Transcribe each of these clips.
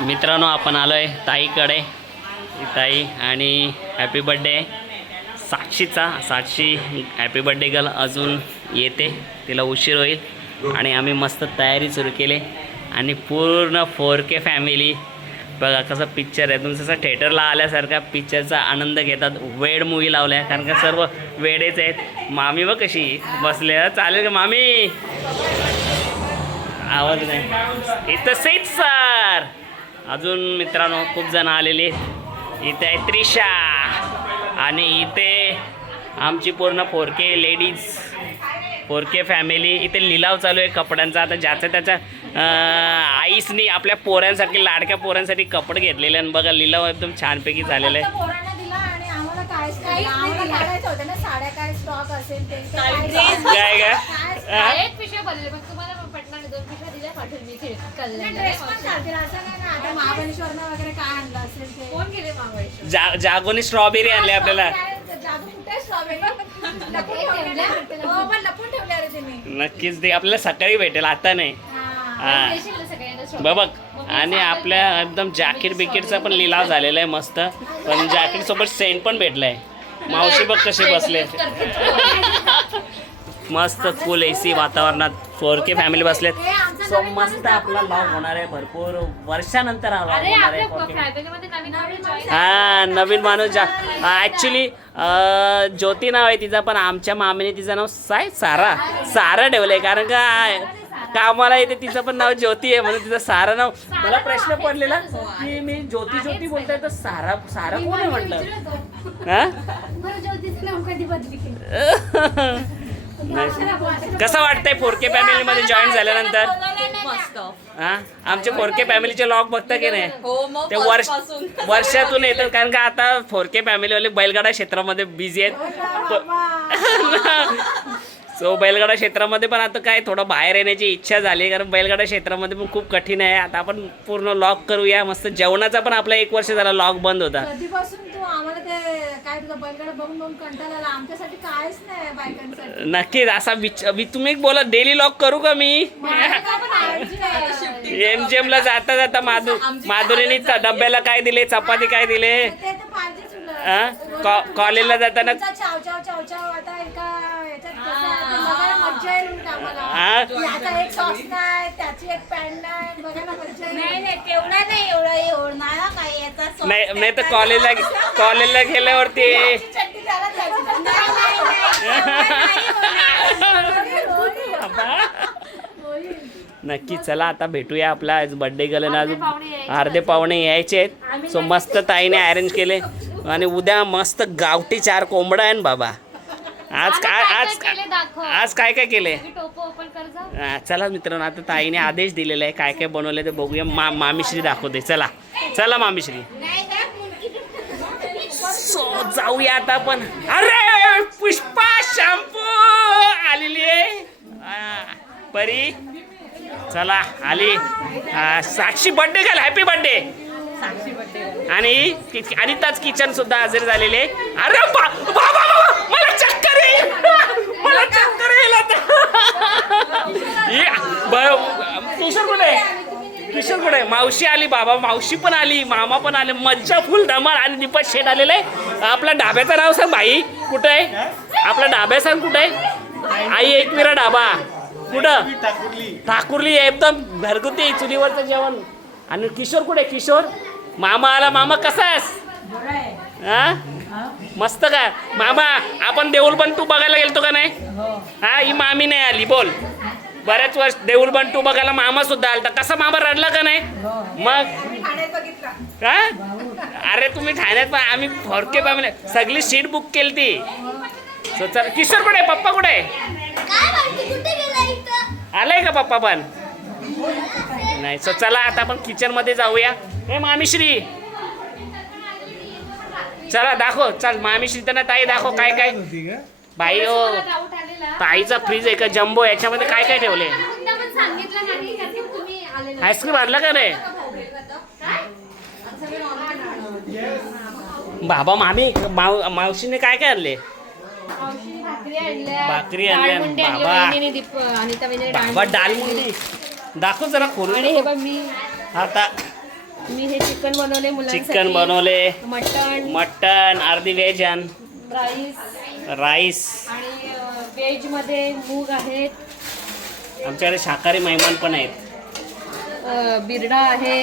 मित्रांनो आपण आलोय ताईकडे. ताई आणि हॅपी बड्डे साक्षीचा. साक्षी हॅपी बड्डे गर्ल अजून येते, तिला उशीर होईल आणि आम्ही मस्त तयारी सुरू केली आणि पूर्ण 4K फॅमिली बघा कसं पिक्चर आहे. तुमचं असं थिएटरला आल्यासारखा पिक्चरचा आनंद घेतात. वेड मूवी लावल्या कारण का सर्व वेडेच आहेत. मामी बघ कशी बसले. चालेल का मामी? आवाज नाही इथं सेट सर. अजून मित्रांनो खूप जण आलेले. इथे आहे त्रिशा आणि इथे आमची पूर्ण 4K लेडीज 4K फॅमिली. इथे लिलाव चालू आहे कपड्यांचा. आता ज्याचं त्याच्या आईसनी आपल्या पोरांसाठी लाडक्या पोरांसाठी कपडे घेतलेले आणि बघा लिलाव एकदम छानपैकी झालेला आहे. जागोनी स्ट्रॉबेरी आणली आपल्याला. नक्कीच ते आपल्याला सकाळी भेटेल, आता नाही. बघ आणि आपल्या एकदम जॅकेट बिकेटचा पण लिलाव झालेला आहे मस्त. पण जॅकेट सोबत सेंट पण भेटलाय. मावशी बघ कसे बसले मस्त कूल एसी वातावरणात 4K फॅमिली बसलेत. सो मस्त आपला लॉग होणार आहे. भरपूर वर्षानंतर होणार आहे. हा नवीन माणूस ॲक्च्युली ज्योती नाव आहे तिचा, पण आमच्या मामीने तिचं नाव सारा ठेवलं आहे कारण का कामाला येते. तिचं पण नाव ज्योती आहे म्हणून तिचं सारा नाव. मला प्रश्न पडलेला की मी ज्योती बोलताय तर सारा कोण आहे म्हटलं. कसं वाटतंय 4K फॅमिली मध्ये जॉईन झाल्यानंतर? हा आमचे 4K फॅमिलीचे लॉग बघता की नाही? ते वर्षातून येतात कारण का आता 4K फॅमिलीवाले बैलगाडा क्षेत्रामध्ये बिझी आहेत. सो बैलगाडा क्षेत्रामध्ये पण आता काय थोडं बाहेर येण्याची इच्छा झाली कारण बैलगाडा क्षेत्रामध्ये पण खूप कठीण आहे. आता आपण पूर्ण लॉग करूया मस्त. जेवणाचा पण आपला 1 वर्ष झाला लॉग बंद होता. नक्कीच असा तुम्ही बोला डेली लॉग करू का मी? MGM ला जाता जाता माधुरीने डब्याला काय दिले, चपाती काय दिले. कॉलेजला जाताना नाही तर कॉलेजला गेल्यावरती नक्की. चला आता भेटूया. आपला आज बड्डे गेलं ना, अजून अर्धे पाहुणे यायचे आहेत. सो मस्त ताईने अरेंज केले आणि उद्या मस्त गावठी 4 कोंबडा आहे बाबा. आज काय काय केले? चला मित्रांनो आता ताईने आदेश दिलेला आहे काय काय बनवले ते बघूया. मामीश्री दाखवते. चला मामीश्री. सो जाऊया आता आपण. अरे पुष्पा शॅम्पू आलेली आहे परी. चला आली. साक्षी बर्थडे घाल. Happy birthday. आणि अनिताच किचन सुद्धा हजर झालेले. अरे मला चक्कर येईल. किशोर कुठे? मावशी आली. बाबा मावशी पण आली. मामा पण आले. मज्जा फुल धमाल. आणि दीपक शेठ आलेले आहे. आपल्या ढाब्याचं नाव सांग भाई. कुठं आहे आपला ढाब्या? सांग कुठं आहे? आई एकविरा ढाबा. कुठं? ठाकुर्ली. एकदम घरगुती चुलीवरचं जेवण. आणि किशोर कुठे? किशोर मामा आला. मामा कसा आहेस? मस्त का मामा? आपण देऊळबंद 2 बघायला गेलतो का नाही? हा ही मामी नाही आली. बोल. बऱ्याच वर्ष देऊळबंद 2 बघायला मामा सुद्धा आलता. कसा मामा रडला का नाही? मग का? अरे तुम्ही ठाण्यात पण आम्ही 4K फॅमिली सगळी सीट बुक केली ती. सो चल. किशोर कुठे? पप्पा कुठे? आलाय का पप्पा पण? नाही. सो चला आता आपण किचन मध्ये जाऊया. हे मामीश्री चला दाखव. चल मामीश्री त्यांना ताई दाखव काय काय. बाई हो ताईचा फ्रीज आहे का जम्बो. याच्यामध्ये काय काय ठेवले? आईस्क्रीम आणला का नाही? बाबा मामी मावशीने काय काय आणले? भाकरी आणल्या. बाबा डालमुंडी दाखव जरा खोलून. आता मी हे चिकन बनवले मुलांसाठी. चिकन बनवले, मटण, अर्धी व्हेज आणि राईस. आणि व्हेज मध्ये मूग आहेत. आमच्याकडे शाकाहारी मेहमान पण आहेत. बिरडा आहे.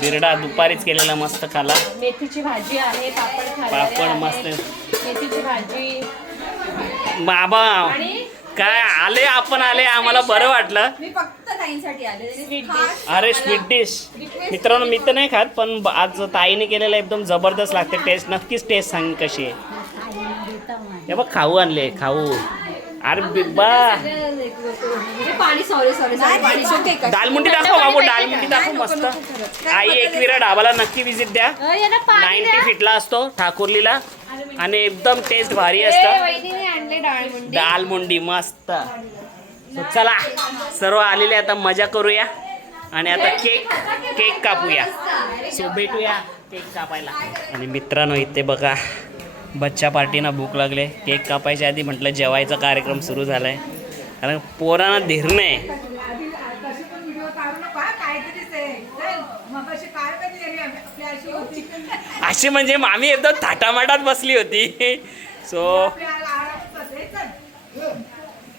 बिरडा दुपारीच केलेला मस्त खाला. मेथीची भाजी आहे. पापड मस्त. मेथीची भाजी. बाबा आणि काय आले आम्हाला बरं वाटलं. मी फक्त ताईंसाठी आले. अरे स्वीट डिश मित्रांनो, मी तर नाही खात, पण आज ताईने केलेलं एकदम जबरदस्त लागते. टेस्ट नक्कीच टेस्ट सांग कशी आहे. हे बघ खाऊ आणले खाऊ. अरे बिब्बा पाणी सॉरी दालमुंडी दाखव बाबू, दालमुंडी दाखव मस्त. आई एकविरा ढाबाला नक्की विजिट द्या. 90 फीटला असतो ठाकुर्लीला आणि एकदम टेस्ट भारी असतं. दालमुंडी मस्त. चला सर्व आलेले आता मजा करूया आणि आता केक कापूया. सो भेटूया केक कापायला. आणि मित्रांनो इथे बघा बच्चा पार्टीना भूक लागले. केक कापायच्या आधी म्हटलं जेवायचा कार्यक्रम सुरू झालाय, कारण पोरांना धीर नाही. अशी म्हणजे मामी एकदम थाटामाटात बसली होती. सो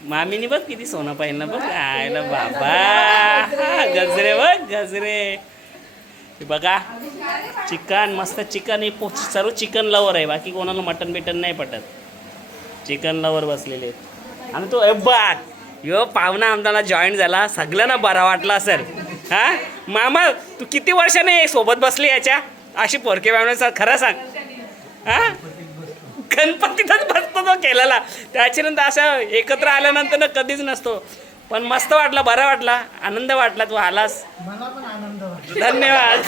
मामीनी बघ किती सोनं पाहिलं बघ. आयला बाबा गजरे बघ गजरे. बघा चिकन मस्त. चिकन हे सर्व चिकन लवर आहे, बाकी कोणाला मटन बिटन नाही पटत. चिकन लवर बसलेले. आणि तो बघ यो पाहुणा आमदाला जॉईन झाला, सगळ्यांना बरा वाटला असेल. हा मामा तू किती वर्षाने सोबत बसली याच्या अशी पोरके पाहुण्याचा खरं सांग. हा गणपतीतच बसतो तो केलेला, त्याच्यानंतर असं एकत्र आल्यानंतर ना कधीच नसतो. पण मस्त वाटला, बरा वाटला, आनंद वाटला. तू आलास, मला पण आनंद वाटतो. धन्यवाद.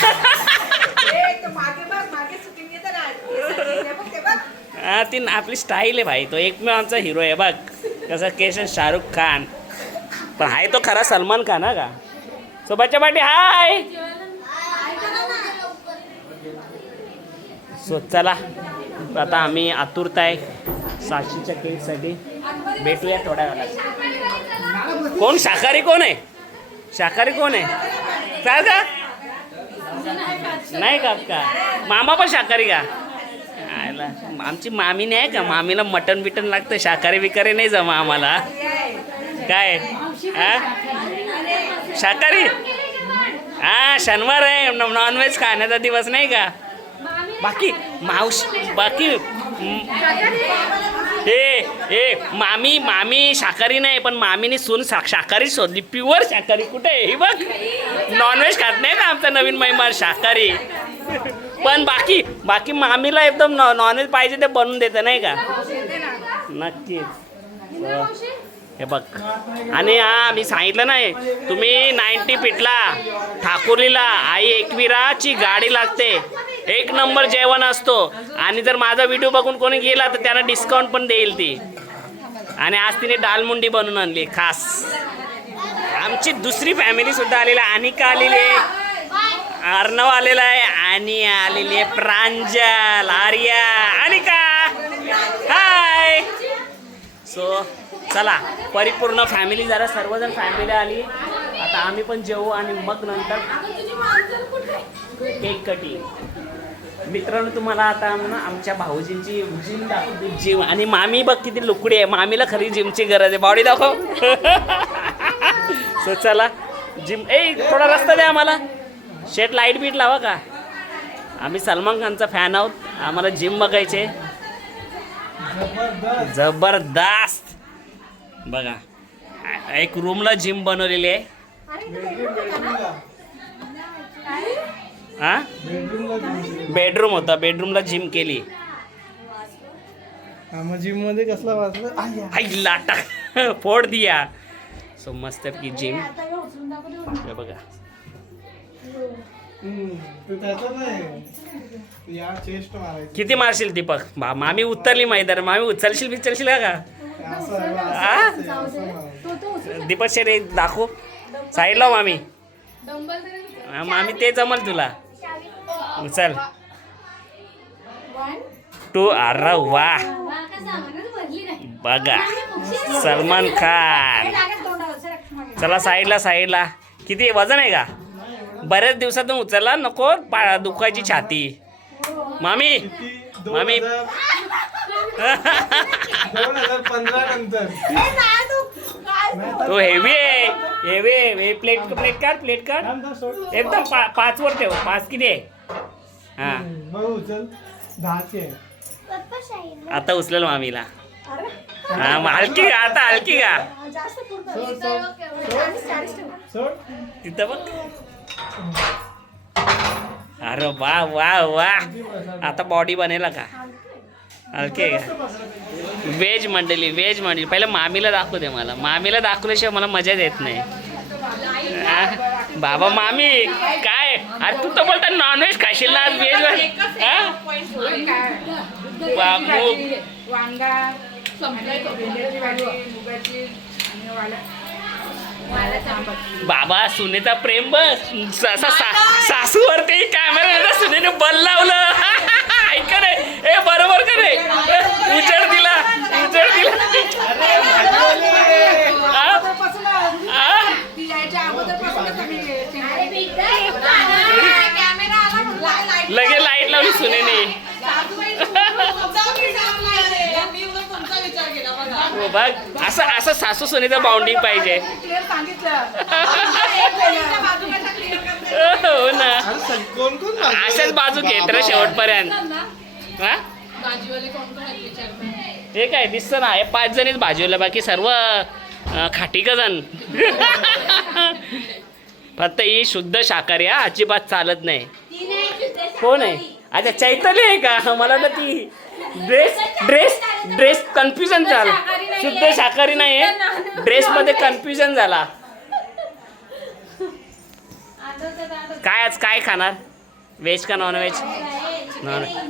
हा ती आपली स्टाईल आहे भाई. तो एकमेव आमचा हिरो आहे बघ कसा केस. शाहरुख खान पण आहे तो खरा सलमान खान हा का. सो बच्चा पार्टी हाय. सो चला आता आम्ही आतुरता आहे साक्षीच्या केकसाठी. भेटूया थोड्या वेळात. कोण शाकाहारी कोण आहे? शाकाहारी कोण आहे? काय का नाही का मामा पण शाकाहारी का? आमची मामी नाही का, मामीला मटन बिटन लागतं. शाकाहारी बिकारी नाही जमा आम्हाला. काय शाकाहारी हा शनिवार आहे, नॉनव्हेज खाण्याचा दिवस नाही का. बाकी बाकी मामी शाकाहारी नाही, पण मामीने सून शाकाहारी शोधली. प्युअर शाकाहारी कुठे आहे ही बघ. नॉनव्हेज खात नाही का आमचा नवीन मेहमान शाकाहारी. पण बाकी मामीला एकदम नॉनव्हेज पाहिजे ते बनवून देतं नाही का. नक्कीच हे बघ. आणि हा मी सांगितलं नाही तुम्ही 90 फीटला ठाकुर्लीला आई एकविराची गाडी लागते. 1 नंबर जेवण असतो. आणि जर माझा व्हिडिओ बघून कोणी गेला तर त्यांना डिस्काउंट पण देईल ती. आणि आज तिने दालमुंडी बनवून आणली खास. आमची दुसरी फॅमिली सुद्धा आलेली आहे. अनिका आलेली आहे, अर्णव आलेला आहे आणि आलेली आहे प्रांजल, आर्या, अनिका हाय. सो चला परिपूर्ण फॅमिली, जरा सर्वजण फॅमिली आली. आता आम्ही पण जेवू आणि मग नंतर केक कटिंग. मित्रांनो तुम्हाला आता ना आमच्या भाऊजींची जिम दाखवते. जिम आणि मामी बघ किती लुकडी आहे. मामीला खरी जिमची गरज आहे. बॉडी दाखव. सो चला जिम. थोडा रस्ता द्या आम्हाला. शेट लाईट बीट लावा का. आम्ही सलमान खानचा फॅन आहोत. आम्हाला जिम बघायचे. जबरदस्त. बघा एक रूमला जिम बनवलेली आहे. हा बेडरूम होता, बेडरूमला जिम केली. जिम मध्ये कसला वाचलं आई लाटा फोड दिया. सो मस्त की जिम बघा. किती मारशील दीपक. मामी उतरली मैदान. मामी उचलशील बिचलशील का दीपक शेरे दाखव साईडला. मामी मामी ते जमल तुला. उचल 2. अरे वा बघा सलमान खान. चला साईडला. किती वजन आहे का? बऱ्याच दिवसातून उचलला नको दुखायची छाती. मामी मामी 2015 नंतर तो हेवी आहे प्लेट काढ एकदम 5 वर ठेव. 5 किती आहे? हा मग उचल 10चे आहे. आता उचलेल मामीला. हा मग हलकी का आता हलकी का सोड तिथं बघ. अरे वा वा वा आता बॉडी बनेला का? हलके का? व्हेज मंडळी पहिलं मामीला दाखवू दे मला. मामीला दाखवल्याशिवाय मला मजा येत नाही. बाबा मामी काय अरे तू तर बोलता नॉनव्हेज खाशील ना आज व्हेज वांगा भेंड्याची भाजी मुगाची आणि बाबा सुनेचा प्रेम बस सासूवरती कॅमेरा सुनेने बल लावलं. ऐक रे ए बरोबर का रे उजेड दिला. लगे लाईट लावली सुनेने. हो बघ असं सासू सुनेचं बाउंडिंग पाहिजे. हो ना कोण अशाच बाजू घेत रे शेवटपर्यंत. हा हे काय दिसतं ना हे 5 जणीच भाजीवलं बाकी सर्व खाटीक जण. फक्त ही शुद्ध शाकाहारी हा अजिबात चालत नाही. कोण आहे? अच्छा चैतन्य आहे का? मला वाटलं ती ड्रेस कन्फ्युजन झालं. शुद्ध शाकाहारी नाही आहे ड्रेस मध्ये कन्फ्युजन झाला. काय आज काय खाणार व्हेज का नॉनव्हेज?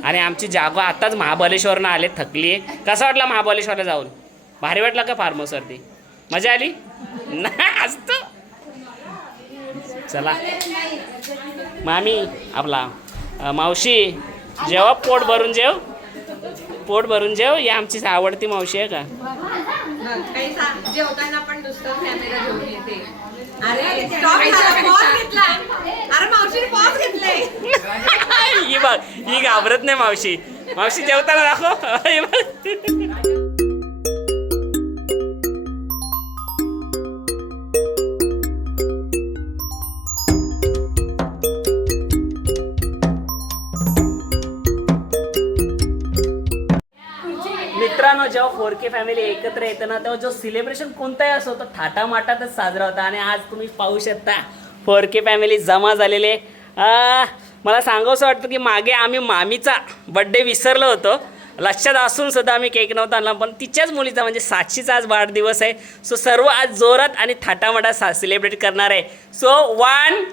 आणि आमची जागो आताच महाबळेश्वरनं आले थकली आहे. कसा वाटला महाबळेश्वरला जाऊन? भारी वाटला का फार्म हाऊसवरती? मजा आली नाही असतं. चला मामी आपला मावशी जेव्हा पोट भरून जेव या आमची आवडती मावशी आहे का? जेवताना पण नुसतं कॅमेरा घेऊन येते. अरे पॉज घेतला. अरे मावशीने पॉज घेतले. ही बघ ही घाबरत नाही मावशी जेवताना दाखव. मित्रांनो जेव्हा 4K फॅमिली एकत्र येतं ना तेव्हा जो सेलिब्रेशन कोणताही असो तो थाटामाटातच साजरा होता. आणि आज तुम्ही पाहू शकता 4K फॅमिली जमा झालेले. मला सांगावंसं वाटतं की मागे आम्ही मामीचा बड्डे विसरलो होतो. लक्षात असून सुद्धा आम्ही केक नव्हता आणला पण तिच्याच मुलीचा म्हणजे साक्षीचा आज वाढदिवस आहे. सो सर्व आज जोरात आणि थाटामाटात सेलिब्रेट करणार आहे. So 1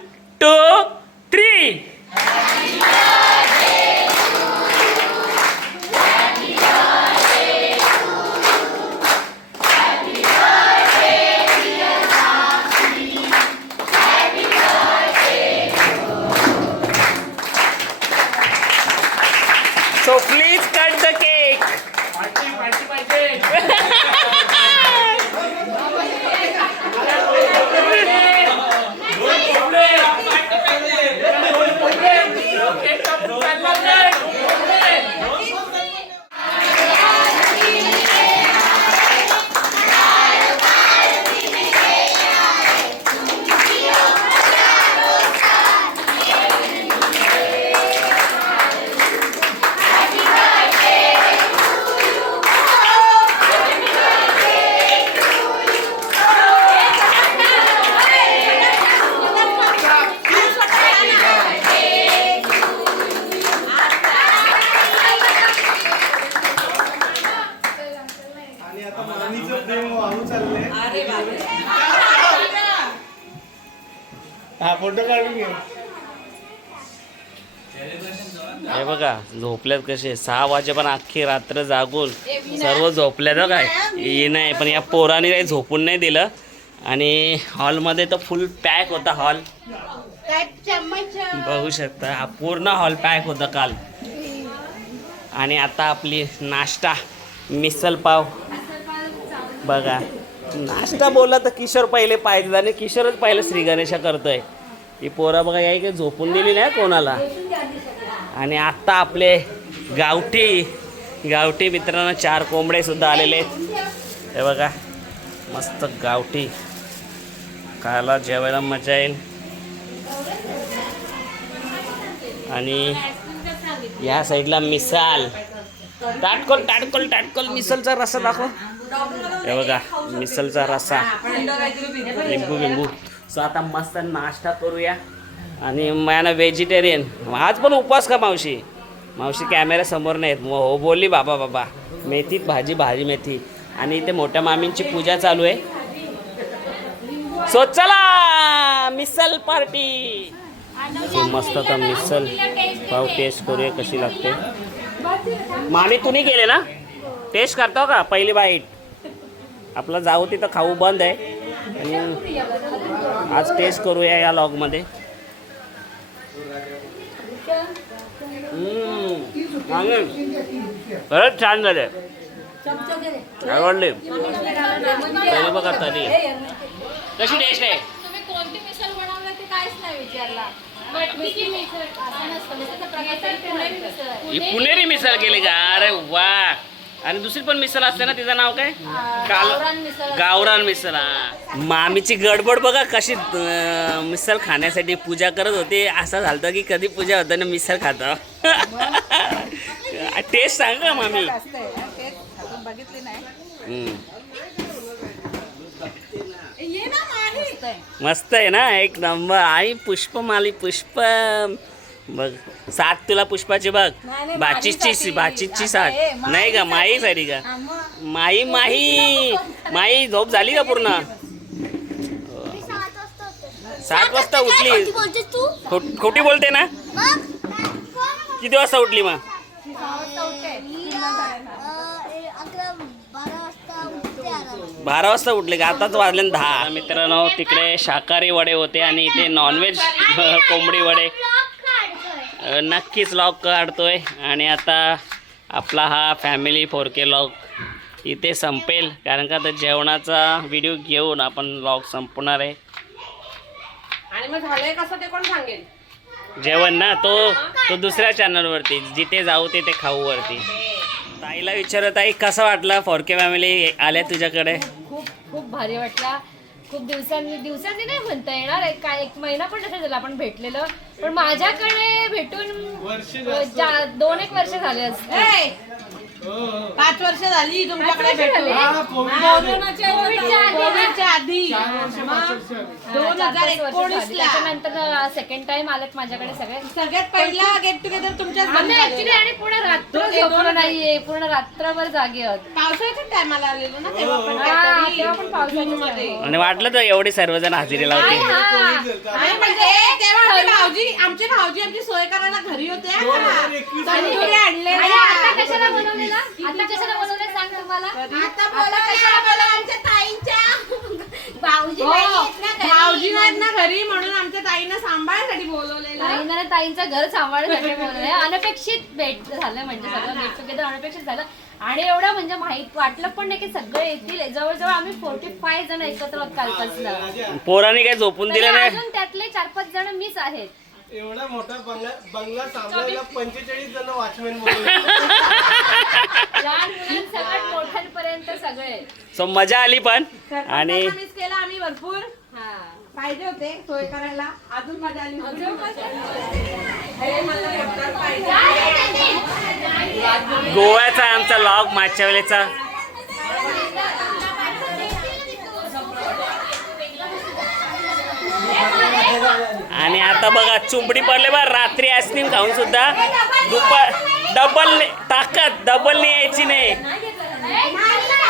2 3 So please cut the cake. हा फोटो काढून घे. हे बघा झोपल्यात कसे 6 वाजेपर्यंत अख्खी रात्र जागून सर्व झोपल्यात काय हे नाही. पण या पोराने काही झोपून नाही दिलं. आणि हॉलमध्ये तर फुल पॅक होता हॉल. बघू शकता हा पूर्ण हॉल पॅक होता काल. आणि आता आपली नाश्ता मिसल पाव बघा. नाश्ता बोलला तर किशोर पहिले पाहिजे आणि किशोरच पहिले श्री गणेशा करतोय. ही पोरं बघा याय काही झोपून दिली नाही कोणाला. आणि आत्ता आपले गावठी मित्रांनो 4 कोंबडे सुद्धा आलेले आहेत. हे बघा मस्त गावठी खायला जेवायला मजा येईल. आणि या साईडला मिसाल ताटकोल मिसलचा रस्सा दाखव. हे बघा मिसलचा रस्सा लिंबू. सो आता मस्त नाश्ता करूया. आणि मला व्हेजिटेरियन आज पण उपवास का मावशी कॅमेरा समोर नाहीत. हो बोलली बाबा मेथीत भाजी मेथी. आणि इथे मोठ्या मामींची पूजा चालू आहे. सो चला मिसल पार्टी. सो मस्त आता मिसल पाव टेस्ट करूया कशी लागते. मामी तुम्ही गेले ना टेस्ट करतो का पहिली बाईट. आपलं जाऊ तिथं खाऊ बंद आहे. आणि आज टेस्ट करूया या लॉगमध्ये. खरंच छान झाले आवडले. तरी बघा तरी कशी टेस्ट आहे. तुम्ही कोणती मिसळ बनवलं ते काहीच नाही विचारला. मटकीची मिसळ असं नसतं. मिसळचा प्रकार पुणेरी मिसळ आहे. ही पुणेरी मिसळ केली का. अरे वा. आणि दुसरी पण मिसळ असते ना तिचं नाव काय गावरान मिसळ. गावरान मिसळ. मामीची गडबड बघा कशी मिसळ खाण्यासाठी पूजा करत होती. असं झालं की कधी पूजा होतं ना मिसळ खातं. टेस्ट सांग का मामी. बघितली नाही. मस्त आहे ना एक नंबर. आई पुष्प बघ साथ तुला पुष्पाची बघ. बाचीची साथ नाही का माहीसाठी का. माही झोप झाली का पूर्ण. 7 वाजता उठली. खोटी बोलते ना. किती वाजता उठली मग. 12 वाजता उठले का. आताच वाजले 10. मित्रांनो तिकडे शाकाहारी वडे होते आणि इथे नॉनव्हेज कोंबडी वडे. नक्कीच लॉग काढतोय. आणि आता आपला हा फॅमिली 4K लॉग इथे संपेल. कारण का आता जेवणाचा व्हिडिओ घेऊन आपण लॉग संपणार आहे. आणि मग झालंय कसं ते कोण सांगेल. जेवण ना तो दुसऱ्या चॅनलवरती जिथे जाऊ ते खाऊवरती. ताईला विचारत आई कसं वाटलं 4K फॅमिली आल्या तुझ्याकडे. खूप भारी वाटला. खूप दिवसांनी नाही म्हणता येणार. एक महिना पण नसेल झाला आपण भेटलेलं. पण माझ्याकडे भेटून 2-1 वर्ष झाले असते. 5 वर्ष झाली तुमच्याकडे भेटून. कोविडच्या आधी 2019 ला. त्याच्यानंतर सेकंड टाइम आलेत माझ्याकडे सगळे. सगळ्यात पहिला गेट टुगेदर तुमच्याच घरी आम्ही ऍक्च्युली झालेला. आणि पूर्ण रात्र झोपलो नाहीये. पूर्ण रात्रभर जागे आहोत. पावसाळ्याच्या टायमाला आलेलो ना तेव्हा पण हा, काहीतरी तेव्हा पण पावसाळ्याच्या मध्ये. आणि वाटलं तर एवढे सर्वजण हजेरी लावते. आणि म्हणजे तेव्हा आमचे भाऊजी आमची सोय करायला घरी होते. तंदुरी आणलेल्या. आणि आता कशाला बनवलेला. आता कशाला बनवले सांग तुम्हाला. आता बोला कशाला बोला आमच्या ताईंच्या भाऊजी आहेत ना घरी म्हणून आमच्या ताईनं सांभाळण्यासाठी बोलवलेलं. ताईंचं घर सांभाळण्यासाठी बोलवलंय. अनपेक्षित भेट झालं म्हणजे सगळं गेट टुगेदर अनपेक्षित झालं. आणि एवढं म्हणजे माहित वाटलं पण नाही की सगळे येतील. जवळजवळ आम्ही 45 जण एकत्र आहोत कालपासून. पोरांनी काय झोपून दिलं नाही. अजून त्यातले 4-5 जण मिस आहेत. एवढा मोठा बंगला सांभाळायला 45 जण वॉचमॅन बोलले. लहान मुलांसकट मोठ्यांपर्यंत सगळे. सो मजा आली पण. आणि मिस केला आम्ही भरपूर. पाहिजे होते सोय करायला. अजून मजा आली. गोव्याचा आहे आमचा लॉग मागच्या वेळेचा. आणि आता बघा चुंबडी पडले बा. रात्री आईस्क्रीम खाऊन सुद्धा दुपार ताकद डबल नाही यायची नाही. हे माझा